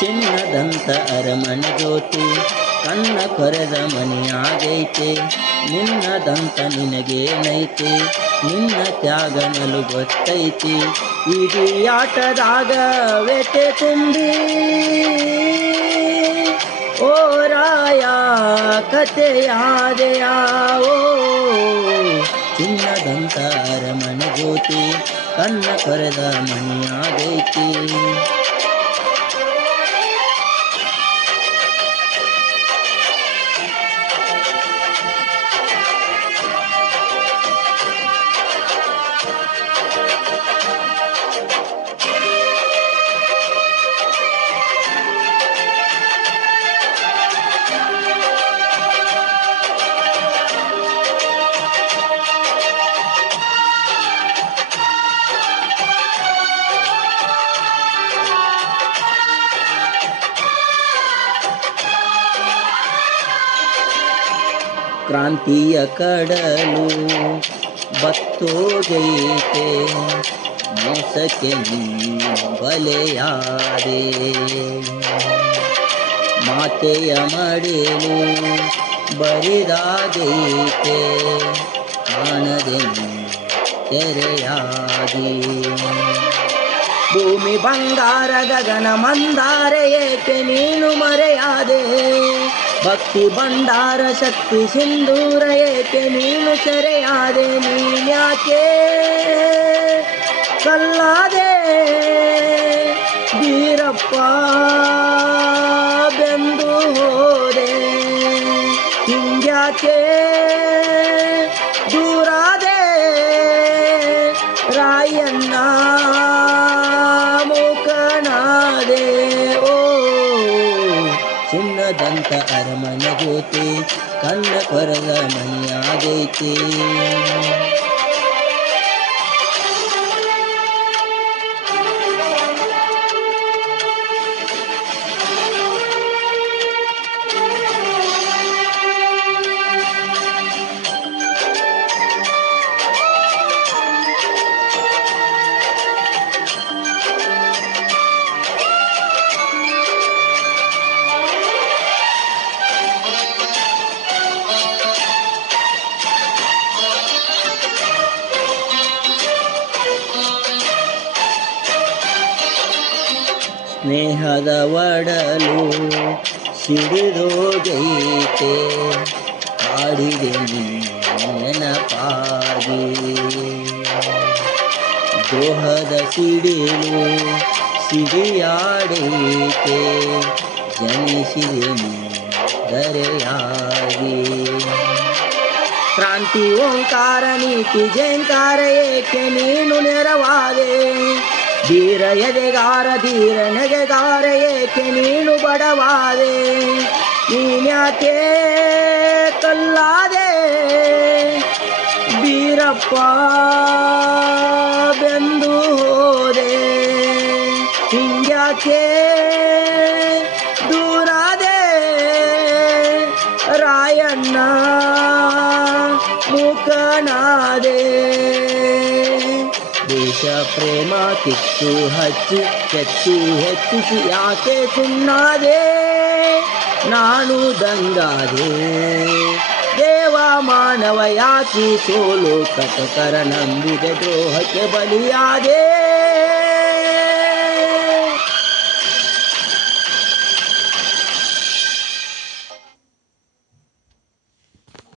ಚಿನ್ನದಂತ ಅರಮನೆ ಜ್ಯೋತಿ, ಕಣ್ಣ ಕೊರೆದ ಮನೆಯಾಗೈತೆ ನಿನ್ನದಂತ ನಿನಗೇನೈತೆ ನಿನ್ನ ತ್ಯಾಗನಲು ಗೊತ್ತೈತಿ. ಇಡೀ ಆಟದಾಗ ವ್ಯತೆ ತುಂಬಿ, ಓ ರಾಯ ಕಥೆಯಾದೆಯಾ, ಓ ಚಿನ್ನದಂತ ಅರಮನೆ ಜ್ಯೋತಿ, ಕಣ್ಣ ಕೊರೆದ ಮನೆಯಾಗೈತಿ ಕ್ರಾಂತಿಯ ಕಡಲು ಬತ್ತೋಗೈತೆ ಮೋಸಕ್ಕೆ ಬಲೆಯಾದೆ ಮಾತೆಯ ಮಡಿಲು ಬರಿದಾಗೈತೆ, ಕಾಣದೆ ತೆರೆಯಾದಿ ಭೂಮಿ ಬಂಗಾರ ಗಗನ ಮಂದಾರ ಏಕೆ ನೀನು ಮರೆಯಾದೆ? ಭಕ್ತಿ ಭಂಡಾರ ಶಕ್ತಿ ಸಿಂಧೂರ ಏಕೆ? ನೀನು ಸೆರೆಯಾದೆ ನೀನ್ಯಾಕೆ ಕಲ್ಲಾದೆ ವೀರಪ್ಪ ಬೆಂದು ಹೋದೆ ಹಿಂಗ್ಯಾಕೆ? ಚಿನ್ನದಂತ ಅರಮನೆ ಜ್ಯೋತಿ ಕಣ್ಣ ಕೊರದ ಮನೆಯಾಗೈತಿ. ಸ್ನೇಹದ ಒಡಲು ಸಿಡಿದೋಗೈತೆ ಹಾಡಿದೆ ನೆನಪಾಗಿ. ದ್ರೋಹದ ಸಿಡಿಲು ಸಿಡಿಯಾಡೈತೆ, ಜನಿಸಿದೆ ದರೆಯಾಗಿ ಕ್ರಾಂತಿ ಓಂಕಾರ ನೀತಿ ಜಯಂಕಾರ ಏಕೆ ನೀನು ನೆರವಾದೆ? ಧೀರ ಎದೆಗಾರ, ಧೀರ ನೆಗೆಗಾರ, ಏಕೆ ನೀನು ಬಡವಾದೆ? ನೀನ್ಯಾಕೆ ಕಲ್ಲಾದೆ? ಬೀರಪ್ಪ ಬೆಂದು ಹೋದೆ. ಹಿಂಗ್ಯಾಕೆ ದೂರಾದೆ? ರಾಯಣ್ಣ ಮೂಕನಾದೆ. ದೇಶ ಪ್ರೇಮ ಕಿತ್ತು ಹಚ್ಚಿ ಕೆತ್ತಿ ಹೆಚ್ಚಿಸಿ ಯಾಕೆ ಸುಣ್ಣಾದೆ ನಾನು ದಂಗಾದೆ ದೇವ ಮಾನವ ಯಾಕೆ ಸೋಲು ಕಟಕರ ನಂಬಿದೆ ದ್ರೋಹಕ್ಕೆ ಬಲಿಯಾದೆ